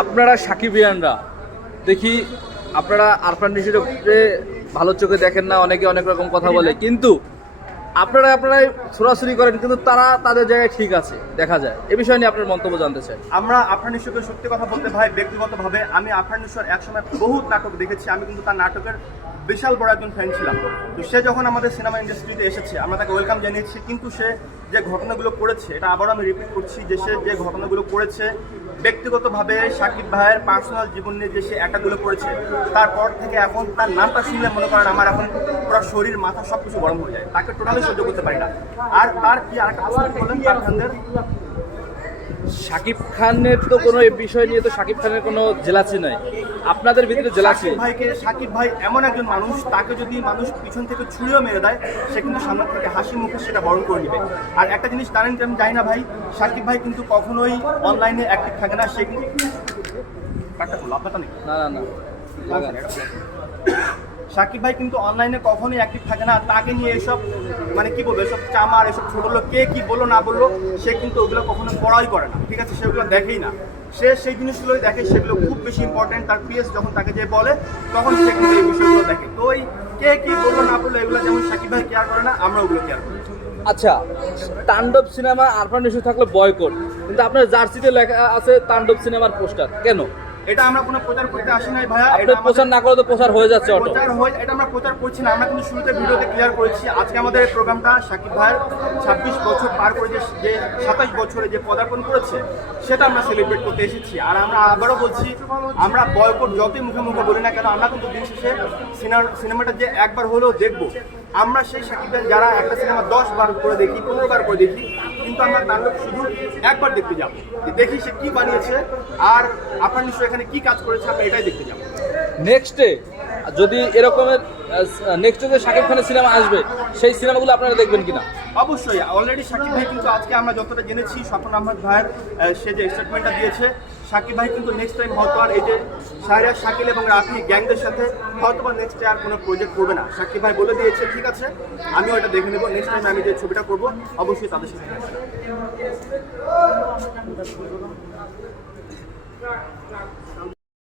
আপনারা সাকিবিয়ানরা দেখি আপনারা আরফান নিশোর উপরে ভালো চোখে দেখেন না, অনেকে অনেক রকম কথা বলে, কিন্তু আপনারাই ছোড়াছুরি করেন, কিন্তু তারা তাদের জায়গায় ঠিক আছে দেখা যায়। এ বিষয় নিয়ে আপনার মন্তব্য জানতে চাই। আমরা আরফান নিশোকে সত্যি কথা বলতে ভাই, ব্যক্তিগতভাবে আমি আরফান নিশোর একসময় বহুত নাটক দেখেছি। আমি কিন্তু তার নাটকের বিশাল বড় একজন ফ্যান ছিলাম। তো সে যখন আমাদের সিনেমা ইন্ডাস্ট্রিতে এসেছে আমরা তাকে ওয়েলকাম জানিয়েছি, কিন্তু সে যে ঘটনাগুলো করেছে, এটা আবারও আমি রিপিট করছি, যে সে যে ঘটনাগুলো করেছে ব্যক্তিগতভাবে সাকিব ভাইয়ের পার্সোনাল জীবন নিয়ে যে সে অ্যাটাকগুলো করেছে, তারপর থেকে এখন তার নামটা শুনলে মনে করেন আমার এখন পুরো শরীর মাথা সব কিছু গরম হয়ে যায়। তাকে টোটালি সহ্য করতে পারি না। আর তার কি আরেকটা প্রশ্ন করলেন তার খানদের, শাকিব খানের তো কোনো এই বিষয় নিয়ে তো শাকিব খানের কোনো জেলাসি নাই, আপনাদের ভিতরে জেলাসি। সাকিব ভাই এমন একজন মানুষ, তাকে যদি মানুষ পিছন থেকে ছুরিও মেরে দেয় সে কিন্তু সামনে থেকে হাসি মুখে সেটা বরণ করে নেবে। আর একটা জিনিস জানেন যে আমি জানি না ভাই, সাকিব ভাই কিন্তু কখনোই অনলাইনে অ্যাক্টিভ থাকে না। সে কিন্তু আপনারটা নেই, না না না, সাকিব ভাই কিন্তু অনলাইনে কখনোই অ্যাক্টিভ থাকে না। তাকে নিয়ে এসব মানে কি বলবো, এসব চামার, এসব ছোট লোক কে কি বললো না বললো, সে কিন্তু ওগুলো কখনো পড়াই করে না, ঠিক আছে, সেগুলো দেখেই না। সে সেই জিনিসগুলোই দেখে, সেগুলো খুব বেশি ইম্পর্টেন্ট। তার পিএস যখন তাকে যে বলে তখন সে কিন্তু এই বিষয়গুলো দেখে। তো ওই কে কি বললো না বললো এগুলো যেমন সাকিব ভাই কেয়ার করে না, আমরা ওগুলো কেয়ার করি। আচ্ছা, তাণ্ডব সিনেমা আরফান নিশো থাকলে বয়কট, কিন্তু আপনার জার্সিতে লেখা আছে তাণ্ডব সিনেমার পোস্টার, কেন? এটা আমরা কোনো প্রচার করতে আসি নাই ভাইয়া। আপনি প্রচার না করে তো প্রচার হয়ে যাচ্ছে অটো। প্রচার হয়, এটা আমরা প্রচার করছি না। আমরা কিন্তু শুরুতে ভিডিওতে ক্লিয়ার করেছি আজকে আমাদের এই প্রোগ্রামটা সাকিব ভাইয়ের 26 বছর পার করে যে 27 বছরে যে পদার্পণ করেছে সেটা আমরা সেলিব্রেট করতে এসেছি। আর আমরা আবারও বলছি, আমরা বয়কট যতই মুখে মুখে বলি না কেন, আমরা কিন্তু দিন শেষে সিনেমাটা যে একবার হলেও দেখবো। আমরা সেই সাকিবের যারা একটা সিনেমা 10 বার করে দেখি, 15 বার করে দেখি, কিন্তু আমরা তাণ্ডব শুধু একবার দেখতে যাবো, দেখি সে কি বানিয়েছে আর আপনার নিশ্চয় এখানে কি কাজ করেছে, আমরা এটাই দেখতে যাবো। নেক্সটে যদি এরকমের নেক্সটে যে শাকিব খানের সিনেমা আসবে সেই সিনেমাগুলো আপনারা দেখবেন কিনা? অবশ্যই। অলরেডি সাকিব ভাই কিন্তু আজকে আমরা যতটা জেনেছি, স্বপন আহমেদ ভাইয়ের সে যে স্টেটমেন্টটা দিয়েছে, সাকিব ভাই কিন্তু নেক্সট টাইম হয়তো আর এই যে শাহরিয়ার, শাকিল এবং রাফি গ্যাংদের সাথে হয়তো বা নেক্সট আর কোনো প্রজেক্ট করবে না। সাকিব ভাই বলে দিয়েছে ঠিক আছে, আমিও এটা দেখে নেবো। নেক্সট টাইম আমি যে ছবিটা করবো অবশ্যই তাদের সাথে।